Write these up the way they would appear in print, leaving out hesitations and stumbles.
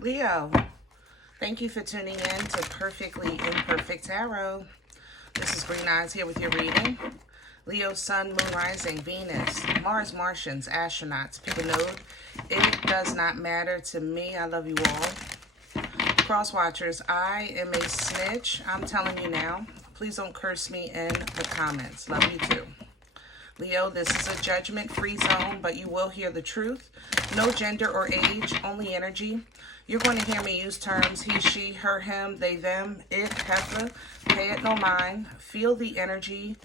Leo, thank you for tuning in to Perfectly Imperfect Tarot. This is Green Eyes here with your reading. Leo, Sun, Moon, Rising, Venus, Mars, Martians, astronauts. Pick a node. It does not matter to me. I love you all. Cross watchers, I am a snitch. I'm telling you now. Please don't curse me in the comments. Love you too. Leo, this is a judgment-free zone, but you will hear the truth. No gender or age, only energy. You're going to hear me use terms he, she, her, him, they, them, it, heifer. Pay it no mind. Feel the energy.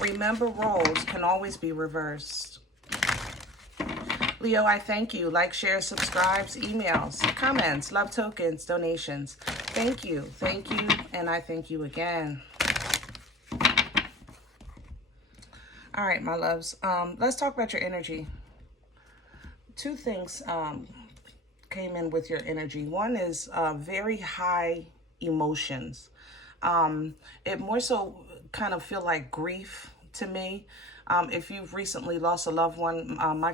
Remember, roles can always be reversed. Leo, I thank you. Like, share, subscribes, emails, comments, love tokens, donations. Thank you, and I thank you again. All right, my loves, let's talk about your energy. Two things came in with your energy. One is very high emotions. It more so kind of feel like grief to me. If you've recently lost a loved one, my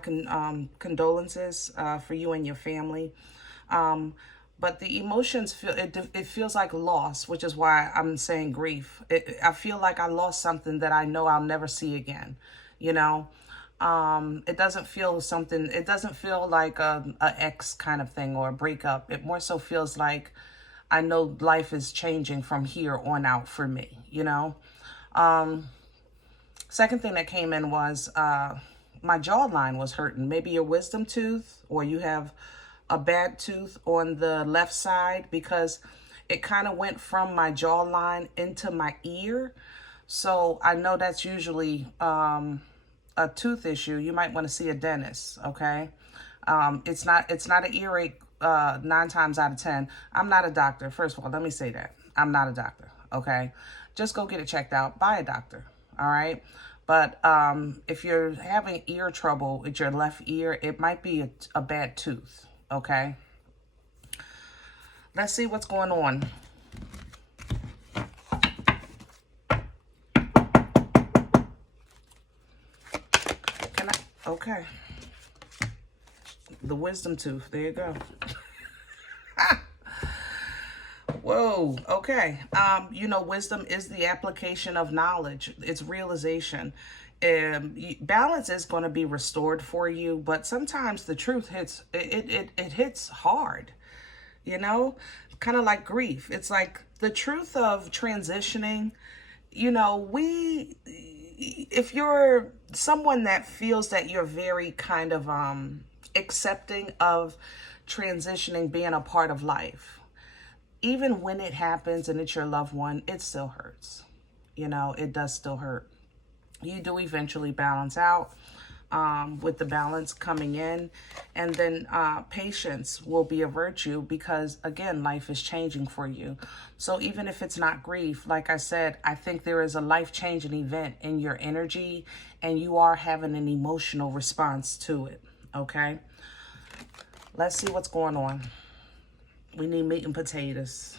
condolences for you and your family. But the emotions feel, it feels like loss, which is why I'm saying grief. I feel like I lost something that I know I'll never see again, you know? It doesn't feel something, it doesn't feel like a ex kind of thing or a breakup. It more so feels like I know life is changing from here on out for me, you know? Second thing that came in was my jawline was hurting. Maybe your wisdom tooth, or you have a bad tooth on the left side, because it kind of went from my jawline into my ear. So I know that's usually a tooth issue. You might want to see a dentist, okay? It's not an earache 9 times out of 10. I'm not a doctor. First of all, let me say that. I'm not a doctor, okay? Just go get it checked out by a doctor, all right? But if you're having ear trouble with your left ear, it might be a bad tooth. Okay, let's see what's going on. Okay. The wisdom tooth, there you go. Whoa, okay. You know, wisdom is the application of knowledge. It's realization. Balance is going to be restored for you, but sometimes the truth hits, it hits hard, you know, kind of like grief. It's like the truth of transitioning, you know, if you're someone that feels that you're very kind of accepting of transitioning being a part of life, even when it happens and it's your loved one, it still hurts. You know, it does still hurt. You do eventually balance out with the balance coming in. And then patience will be a virtue because, again, life is changing for you. So even if it's not grief, like I said, I think there is a life-changing event in your energy and you are having an emotional response to it, okay? Let's see what's going on. We need meat and potatoes.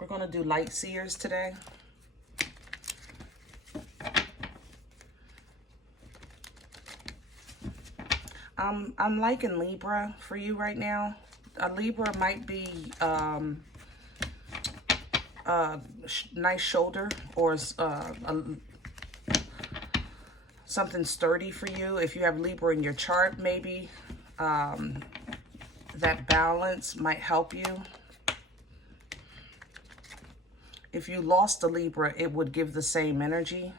We're going to do light seers today. I'm liking Libra for you right now. A Libra might be a nice shoulder or something sturdy for you. If you have Libra in your chart, maybe that balance might help you. If you lost a Libra, it would give the same energy.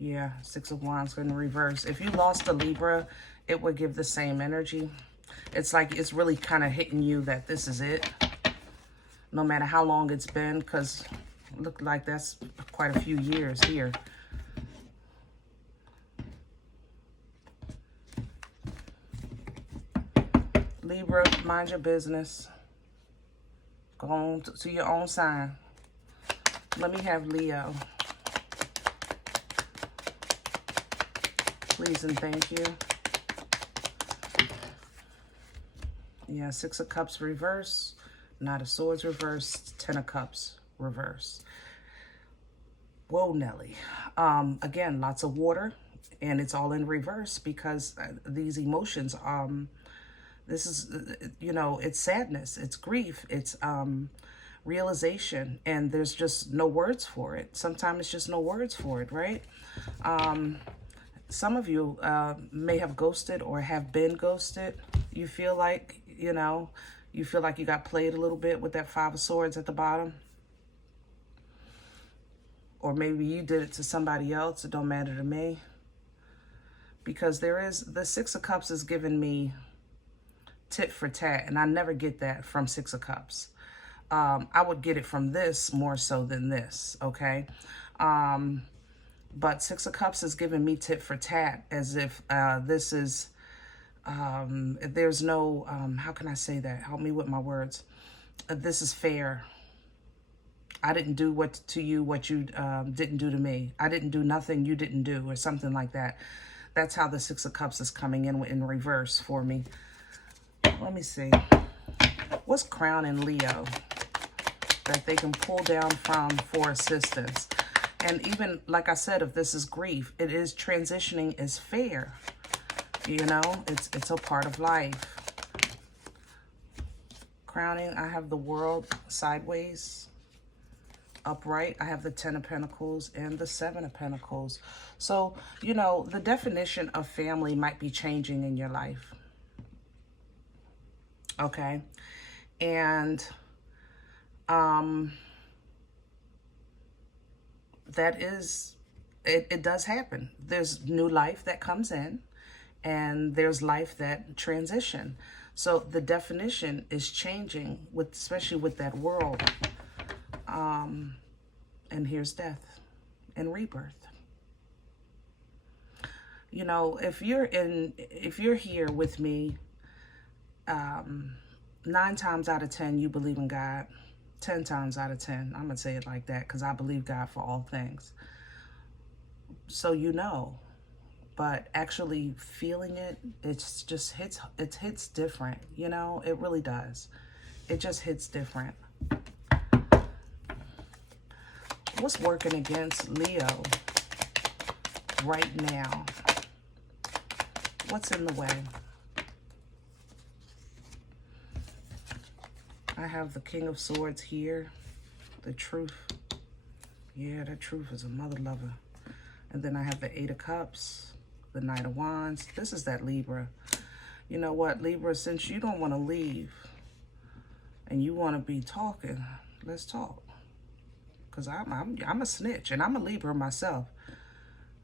Yeah, 6 of Wands in reverse. If you lost a Libra, it would give the same energy. It's like it's really kind of hitting you that this is it. No matter how long it's been, because it looked like that's quite a few years here. Libra, mind your business. Go on to your own sign. Let me have Leo. Please and thank you. Yeah, 6 of Cups reverse, Knight of Swords reverse, 10 of Cups reverse. Whoa, Nelly. Again, lots of water, and it's all in reverse because these emotions, This is, you know, it's sadness, it's grief, it's realization, and there's just no words for it. Sometimes it's just no words for it, right? Some of you may have ghosted or have been ghosted. You feel like, you know, you feel like you got played a little bit with that Five of Swords at the bottom. Or maybe you did it to somebody else. It don't matter to me. Because there is, the Six of Cups is giving me tit for tat. And I never get that from Six of Cups. I would get it from this more so than this, okay? But Six of Cups is giving me tit for tat, as if this is, there's no, how can I say that? Help me with my words. This is fair. I didn't do to you what you didn't do to me. I didn't do nothing you didn't do, or something like that. That's how the Six of Cups is coming in reverse for me. Let me see. What's crowning Leo that they can pull down from for assistance? And even, like I said, if this is grief, it is transitioning is fair. You know, it's a part of life. Crowning, I have the World sideways. Upright, I have the Ten of Pentacles and the Seven of Pentacles. So, you know, the definition of family might be changing in your life. Okay. And that is, it does happen. There's new life that comes in, and there's life that transition. So the definition is changing, with, especially with that World. And here's death and rebirth. You know, if you're here with me, 9 times out of 10, you believe in God. 10 times out of 10, I'm going to say it like that, because I believe God for all things. So, you know, but actually feeling it, it's just it hits different, you know, it really does. It just hits different. What's working against Leo right now? What's in the way? I have the King of Swords here. The Truth. Yeah, that Truth is a mother lover. And then I have the Eight of Cups. The Knight of Wands. This is that Libra. You know what, Libra, since you don't want to leave and you want to be talking, let's talk. Because I'm a snitch, and I'm a Libra myself.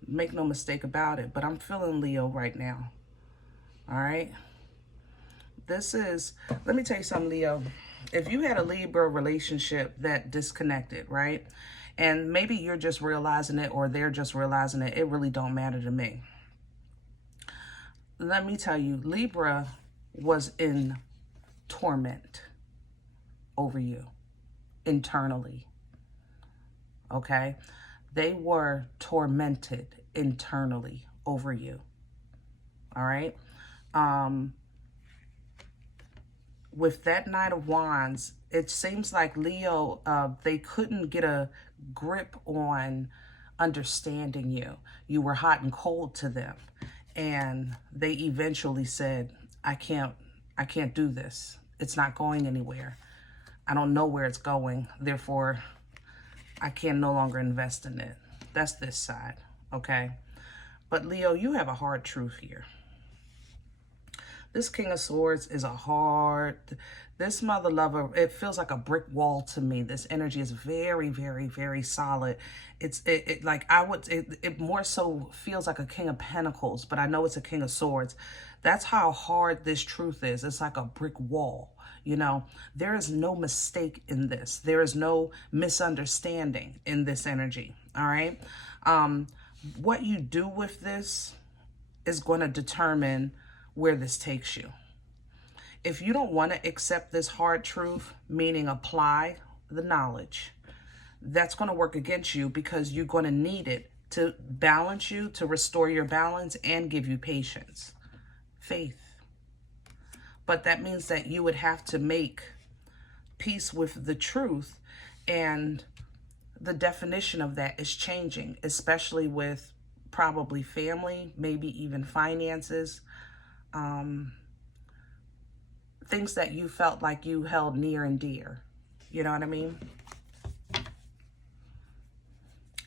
Make no mistake about it. But I'm feeling Leo right now. All right? This is, let me tell you something, Leo. If you had a Libra relationship that disconnected, right? And maybe you're just realizing it, or they're just realizing it. It really don't matter to me. Let me tell you, Libra was in torment over you internally. Okay? They were tormented internally over you. All right? With that Knight of Wands, it seems like Leo, they couldn't get a grip on understanding you. You were hot and cold to them. And they eventually said, I can't do this. It's not going anywhere. I don't know where it's going. Therefore, I can no longer invest in it. That's this side, okay? But Leo, you have a hard truth here. This King of Swords is a hard, this mother lover, it feels like a brick wall to me. This energy is very, very, very solid. It more so feels like a King of Pentacles, but I know it's a King of Swords. That's how hard this truth is. It's like a brick wall. You know, there is no mistake in this. There is no misunderstanding in this energy. All right. What you do with this is going to determine where this takes you. If you don't want to accept this hard truth, meaning apply the knowledge, that's going to work against you, because you're going to need it to balance you, to restore your balance, and give you patience, faith. But that means that you would have to make peace with the truth, and the definition of that is changing, especially with probably family, maybe even finances. things that you felt like you held near and dear. You know what I mean?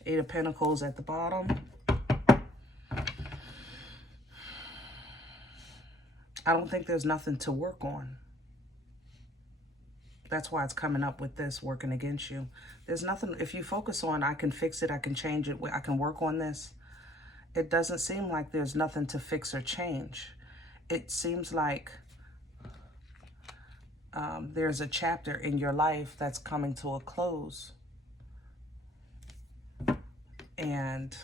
Eight of Pentacles at the bottom. I don't think there's nothing to work on. That's why it's coming up with this, working against you. There's nothing, if you focus on, I can fix it, I can change it, I can work on this. It doesn't seem like there's nothing to fix or change. It seems like there's a chapter in your life that's coming to a close. And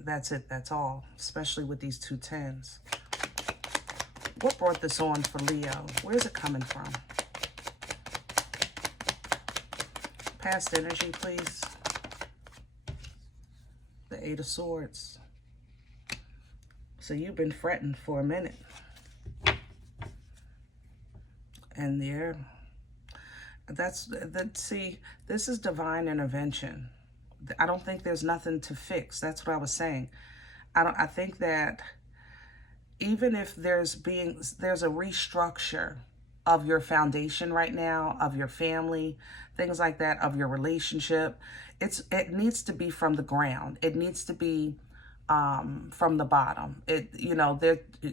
that's it, that's all, especially with these two tens. What brought this on for Leo? Where's it coming from? Past energy, please. The Eight of Swords. So you've been fretting for a minute. And there, see, this is divine intervention. I don't think there's nothing to fix. That's what I was saying. I think that even if there's a restructure of your foundation right now, of your family, things like that, of your relationship, it needs to be from the ground. It needs to be from the bottom.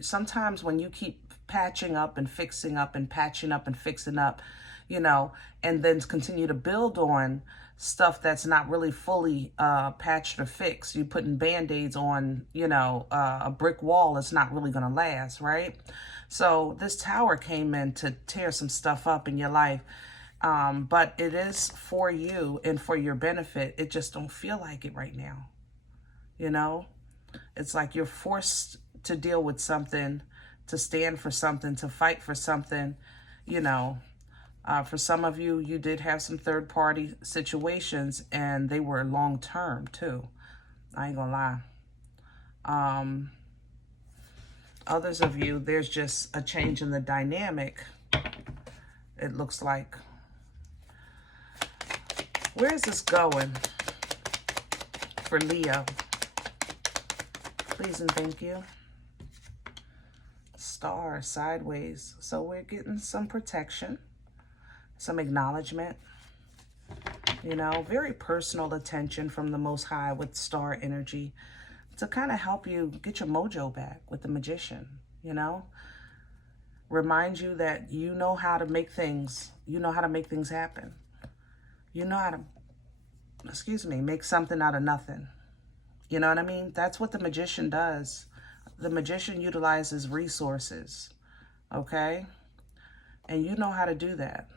Sometimes when you keep patching up and fixing up and patching up and fixing up, and then continue to build on stuff that's not really fully patched or fixed. You're putting Band-Aids on, a brick wall. It's not really going to last, right? So this Tower came in to tear some stuff up in your life. But it is for you and for your benefit. It just don't feel like it right now. It's like you're forced to deal with something, to stand for something, to fight for something, For some of you, you did have some third-party situations, and they were long-term, too. I ain't gonna lie. Others of you, there's just a change in the dynamic, it looks like. Where is this going for Leo? Please and thank you. Star, sideways. So we're getting some protection. Some acknowledgement, very personal attention from the Most High with star energy to kind of help you get your mojo back with the Magician, Remind you that you know how to make things, happen. You know how to, make something out of nothing. You know what I mean? That's what the Magician does. The Magician utilizes resources, okay? And you know how to do that.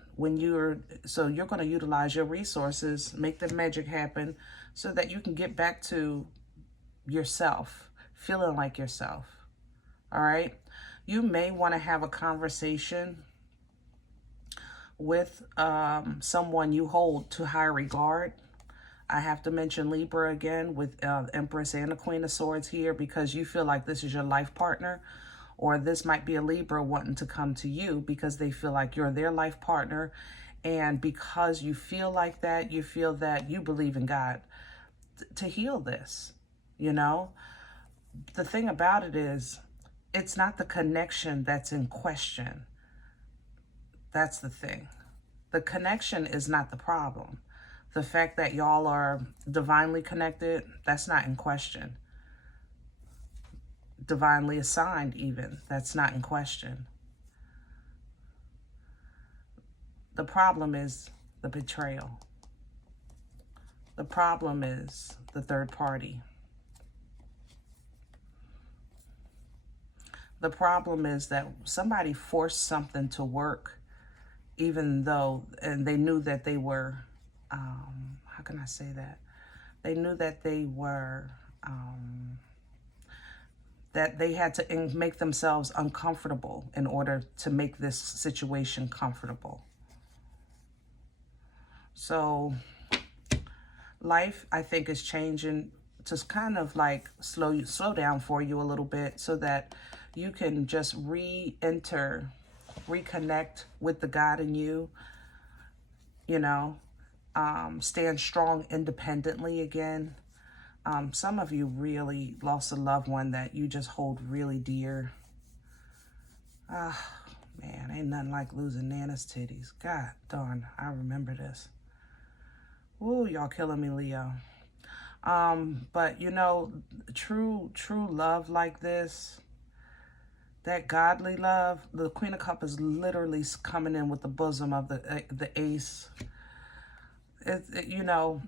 So you're going to utilize your resources, make the magic happen so that you can get back to yourself, feeling like yourself. All right. You may want to have a conversation with someone you hold to high regard. I have to mention Libra again with Empress and the Queen of Swords here because you feel like this is your life partner. Or this might be a Libra wanting to come to you because they feel like you're their life partner. And because you feel like that, you feel that you believe in God to heal this, The thing about it is, it's not the connection that's in question. That's the thing. The connection is not the problem. The fact that y'all are divinely connected, that's not in question. Divinely assigned even, that's not in question. The problem is the betrayal. The problem is the third party. The problem is that somebody forced something to work even though, and they knew that they were, how can I say that? They knew that they were, that they had to make themselves uncomfortable in order to make this situation comfortable. So life, I think, is changing to kind of like slow down for you a little bit so that you can just reconnect with the God in you, stand strong independently again. Some of you really lost a loved one that you just hold really dear. ain't nothing like losing Nana's titties. God darn, I remember this. Ooh, y'all killing me, Leo. But you know, true love like this, that godly love, the Queen of Cups is literally coming in with the bosom of the Ace. You know,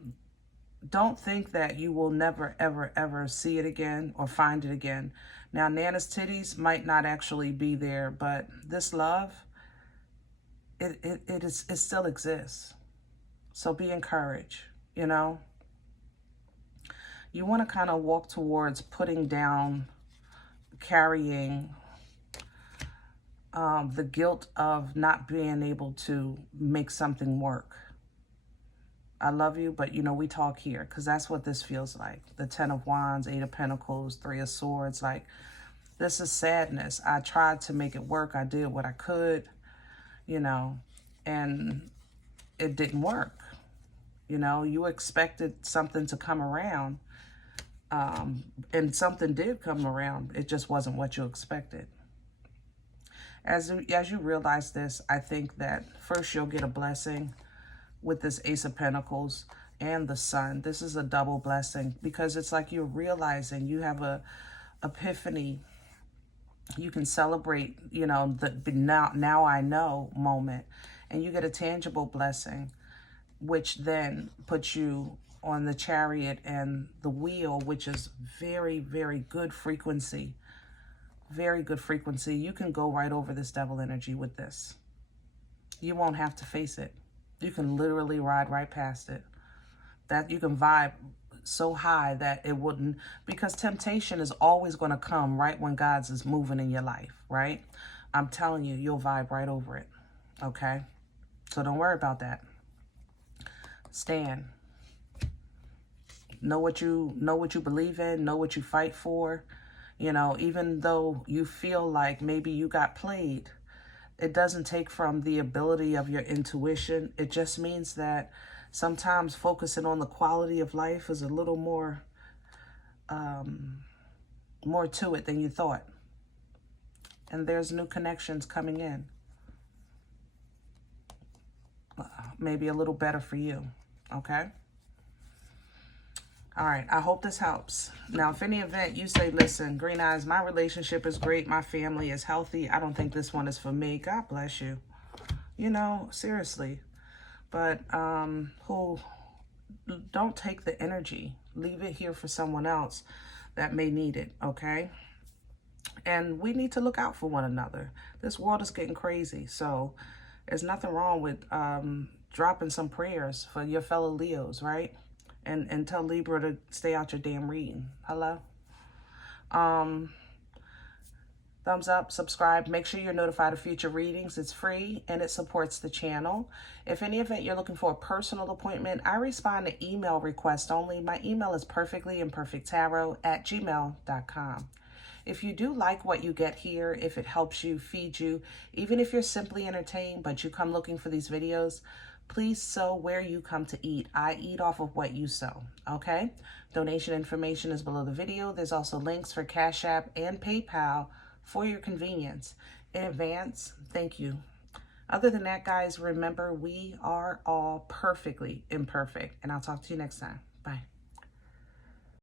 don't think that you will never, ever, ever see it again or find it again. Now, Nana's titties might not actually be there, but this love, it still exists. So be encouraged, you know. You want to kind of walk towards putting down, carrying the guilt of not being able to make something work. I love you, but, you know, we talk here because that's what this feels like. The 10 of Wands, 8 of Pentacles, 3 of Swords. Like, this is sadness. I tried to make it work. I did what I could, you know, and it didn't work. You know, you expected something to come around, and something did come around. It just wasn't what you expected. As you realize this, I think that first you'll get a blessing with this Ace of Pentacles and the Sun. This is a double blessing because it's like you're realizing you have a epiphany. You can celebrate, you know, the now I know moment, and you get a tangible blessing, which then puts you on the Chariot and the Wheel, which is very, very good frequency. Very good frequency. You can go right over this devil energy with this. You won't have to face it. You can literally ride right past it. That you can vibe so high that it wouldn't, because temptation is always going to come right when God's is moving in your life, right? I'm telling you, you'll vibe right over it, okay? So don't worry about that. Stand. Know what you believe in, know what you fight for. You know, even though you feel like maybe you got played, it doesn't take from the ability of your intuition. It just means that sometimes focusing on the quality of life is a little more to it than you thought. And there's new connections coming in. Maybe a little better for you, okay? All right, I hope this helps. Now, if any event you say, listen, Green Eyes, my relationship is great, my family is healthy, I don't think this one is for me, God bless you. You know, seriously. But who don't take the energy. Leave it here for someone else that may need it, okay? And we need to look out for one another. This world is getting crazy, so there's nothing wrong with dropping some prayers for your fellow Leos, right? And tell Libra to stay out your damn reading. Hello? Thumbs up, subscribe. Make sure you're notified of future readings. It's free and it supports the channel. If any event you're looking for a personal appointment, I respond to email requests only. My email is perfectlyimperfecttarot@gmail.com. If you do like what you get here, if it helps you, feed you, even if you're simply entertained, but you come looking for these videos, please sow where you come to eat. I eat off of what you sow, okay? Donation information is below the video. There's also links for CashApp and PayPal for your convenience. In advance, thank you. Other than that, guys, remember, we are all perfectly imperfect. And I'll talk to you next time. Bye.